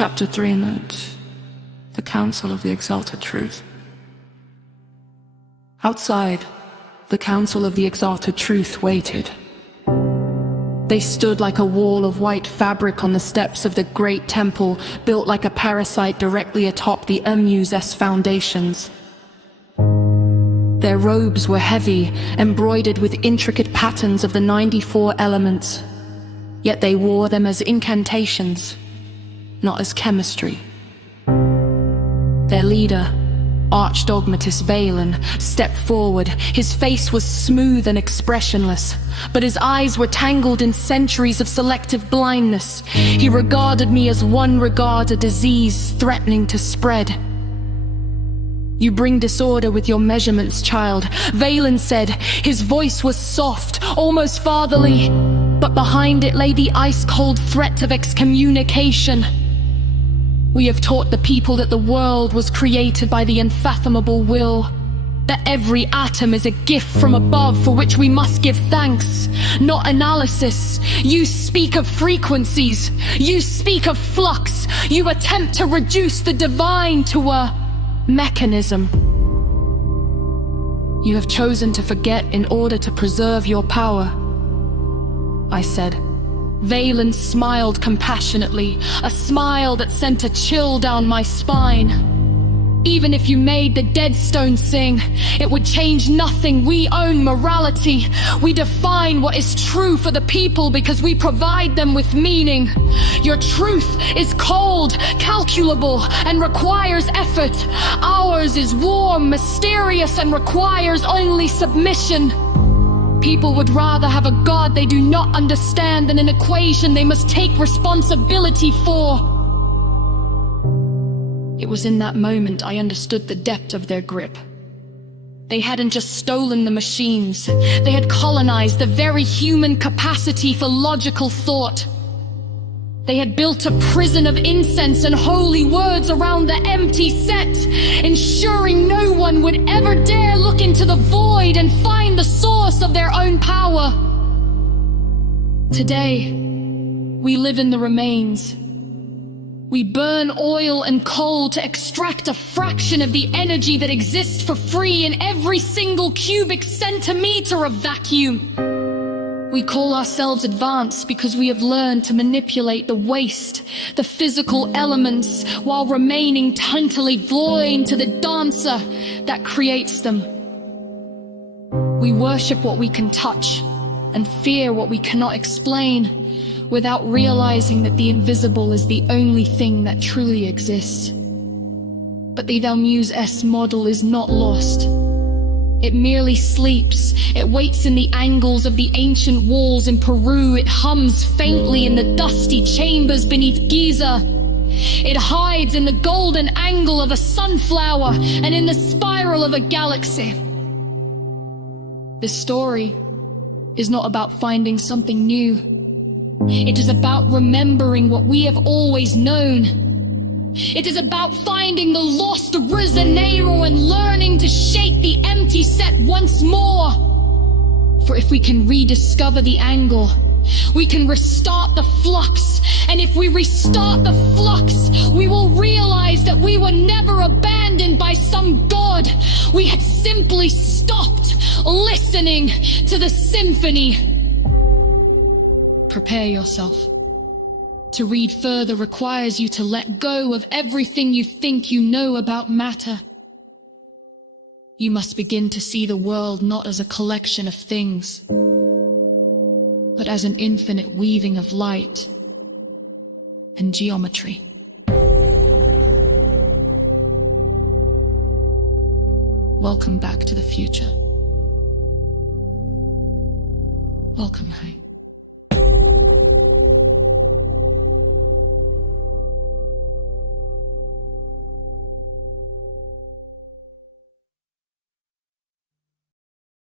Chapter 3 notes, the Council of the Exalted Truth. Outside, the Council of the Exalted Truth waited. They stood like a wall of white fabric on the steps of the great temple, built like a parasite directly atop the mUZS foundations. Their robes were heavy, embroidered with intricate patterns of the 94 elements, yet they wore them as incantations, not as chemistry. Their leader, Archdogmatist Valen, stepped forward. His face was smooth and expressionless, but his eyes were tangled in centuries of selective blindness. He regarded me as one regards a disease threatening to spread. "You bring disorder with your measurements, child," Valen said. His voice was soft, almost fatherly, but behind it lay the ice-cold threat of excommunication. "We have taught the people that the world was created by the unfathomable will, that every atom is a gift from above for which we must give thanks, not analysis. You speak of frequencies, you speak of flux, you attempt to reduce the divine to a mechanism. You have chosen to forget in order to preserve your power," I said. Valen smiled compassionately, a smile that sent a chill down my spine. "Even if you made the dead stone sing, it would change nothing. We own morality. We define what is true for the people because we provide them with meaning. Your truth is cold, calculable, and requires effort. Ours is warm, mysterious, and requires only submission. People would rather have a God they do not understand than an equation they must take responsibility for." It was in that moment I understood the depth of their grip. They hadn't just stolen the machines, they had colonized the very human capacity for logical thought. They had built a prison of incense and holy words around the empty set, ensuring no one would ever dare look into the void and find the source of their own power. Today, we live in the remains. We burn oil and coal to extract a fraction of the energy that exists for free in every single cubic centimeter of vacuum. We call ourselves advanced because we have learned to manipulate the waste, the physical elements, while remaining totally blind to the dancer that creates them. We worship what we can touch and fear what we cannot explain, without realizing that the invisible is the only thing that truly exists. But the mUZS model is not lost. It merely sleeps. It waits in the angles of the ancient walls in Peru. It hums faintly in the dusty chambers beneath Giza. It hides in the golden angle of a sunflower and in the spiral of a galaxy. This story is not about finding something new. It is about remembering what we have always known. It is about finding the lost Risanero and learning to shake the empty set once more. For if we can rediscover the angle, we can restart the flux. And if we restart the flux, we will realize that we were never abandoned by some god. We had simply stopped listening to the symphony. Prepare yourself. To read further requires you to let go of everything you think you know about matter. You must begin to see the world not as a collection of things, but as an infinite weaving of light and geometry. Welcome back to the future. Welcome home.